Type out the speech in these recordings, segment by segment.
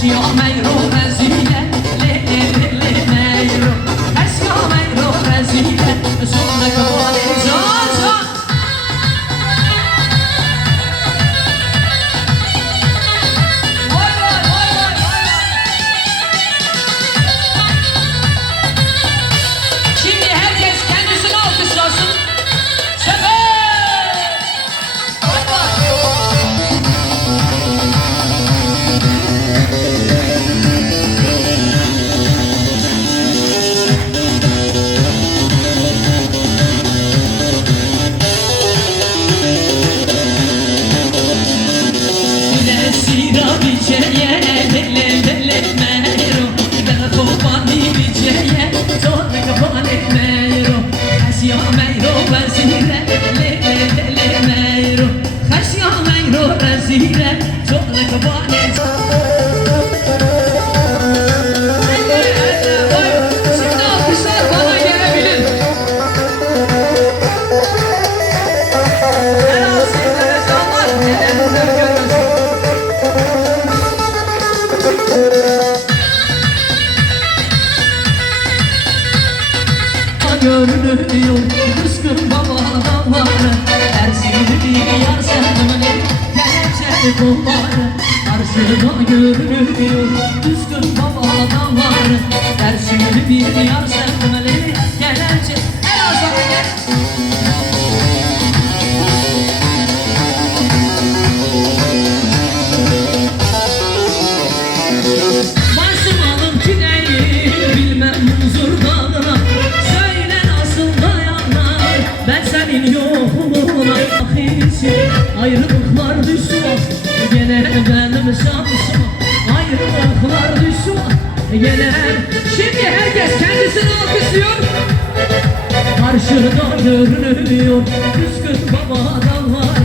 Şimdi görünüyor Kızgın babadan var Ersin'i bir yar sevmeli Kelepçe Helal sana gel Başım alım ki değil bilmem huzur dağına Söyle nasıl ben senin yokluğuna Ahisi ayrılıklar düşüyor gene benim Ayrılıklar gene Şimdi herkes kendisini alkışlıyor. Karşıda görünüyor. Kızgın babadan var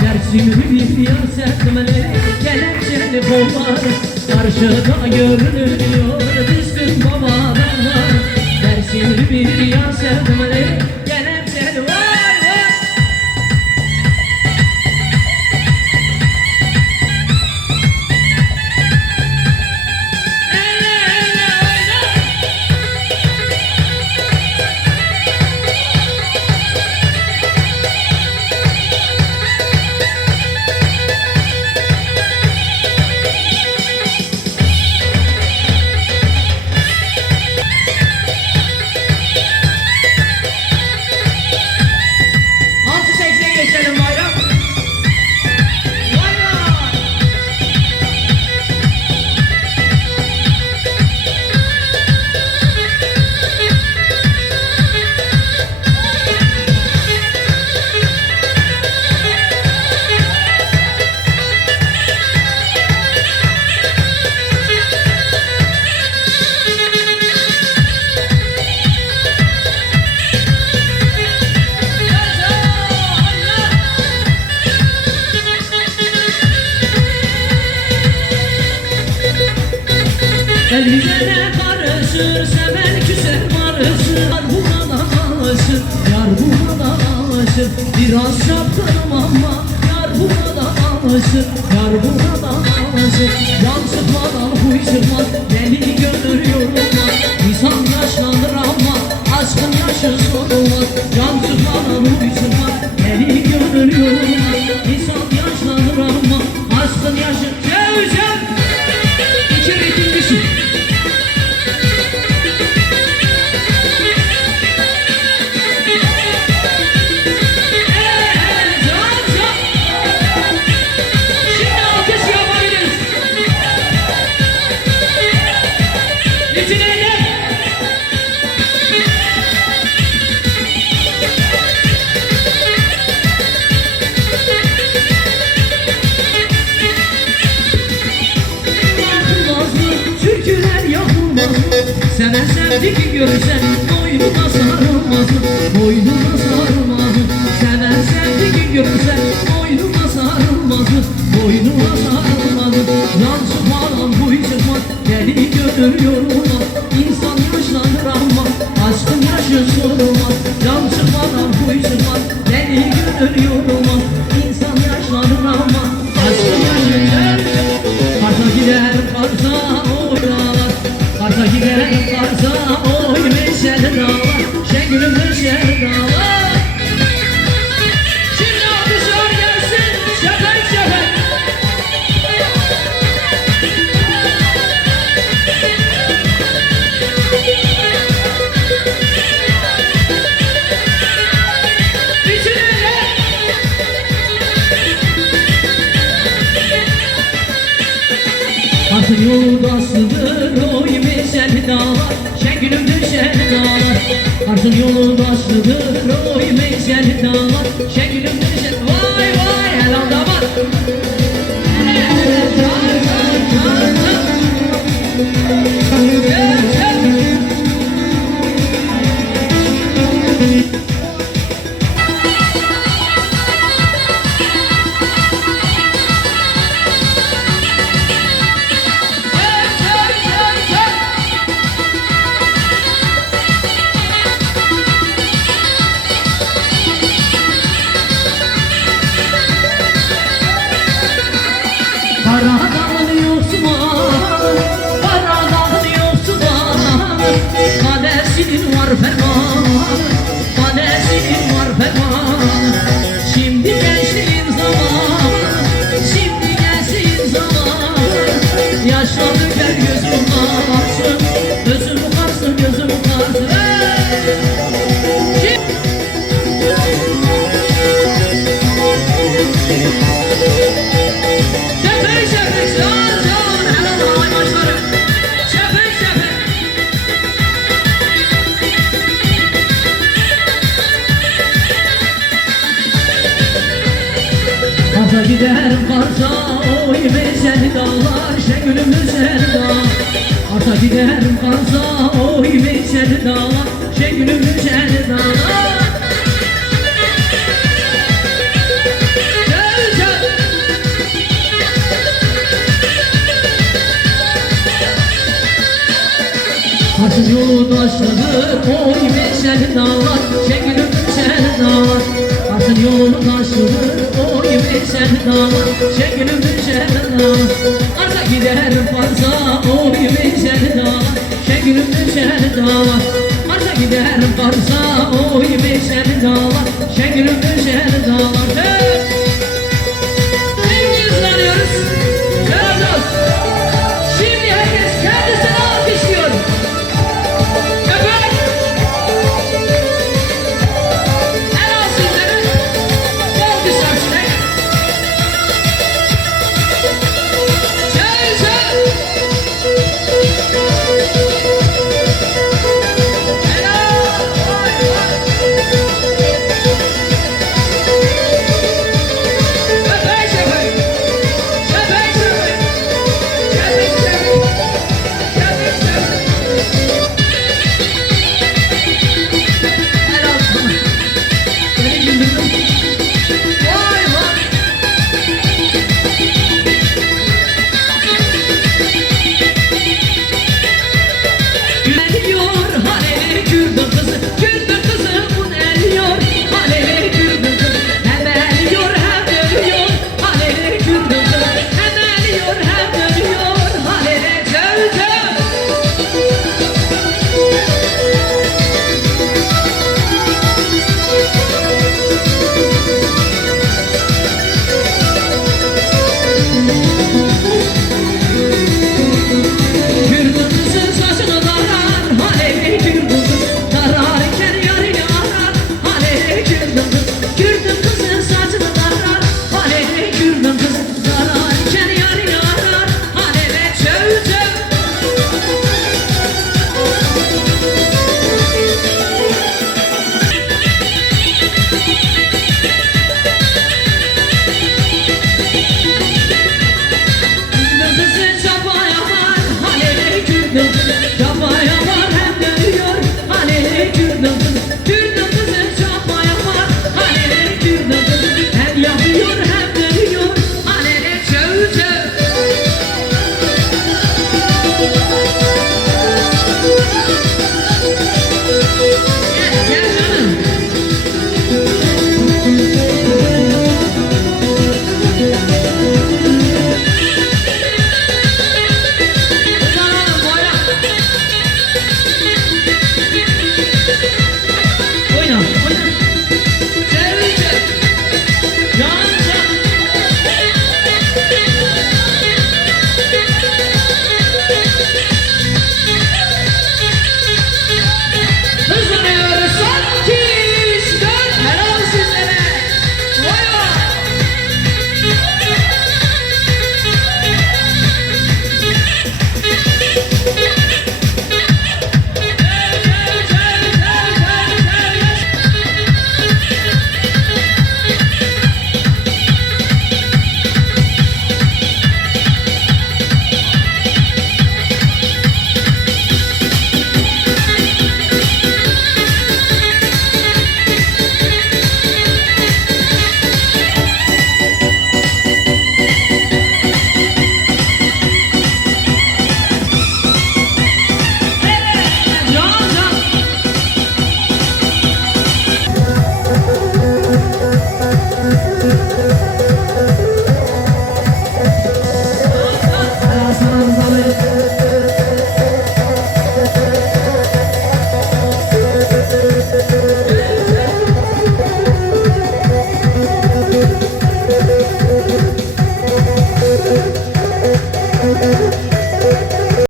Gerçin bir yar sevmeli Kelepçeli kollar. Karşıda görünüyor. Kızgın babadan var Gerçin bir yar Elbisene karışır, seven küser barışır. Yar buna da alışır, yar buna da alışır Biraz çapkınım ama yar buna da alışır Yar buna da alışır Yan sıkmadan huy çıkmaz, deli gönül yorulmaz sarılmaz Boynuna sarılmaz Seven sevdiği görsen boynuna sarılmaz Boynuna sarılmaz Yansın falan bu çıkmaz Deli gönül yorulmaz İnsan yaşlanır ama Aşkın yaşı sorulmaz. Yansın falan bu çıkmaz Deli gönül yorulmaz dağlar Arsın yoldaşlıdır oy meşeli dağlar. Şengülüm düşeli Vay vay helal damat. Çal çal Yaşlar döker gözüm karsın, Karsa giderim Karsa oy meşeli dağlar Şengülüm düşer dağ Karsa giderim Karsa oy meşeli dağlar Şengülüm düşer dağlar Gel gel Taşın yolu taşlıdır oy meşeli dağlar Şengülüm düşer dağlar Taşın yolu taşlıdır oy meşeli dağlar Şengülüm düşer dağlar Arka giderim farza oy meşeli dağlar Şengülüm düşer dağlar Arka giderim farza oy meşeli dağlar Şengülüm düşer dağlar Hey!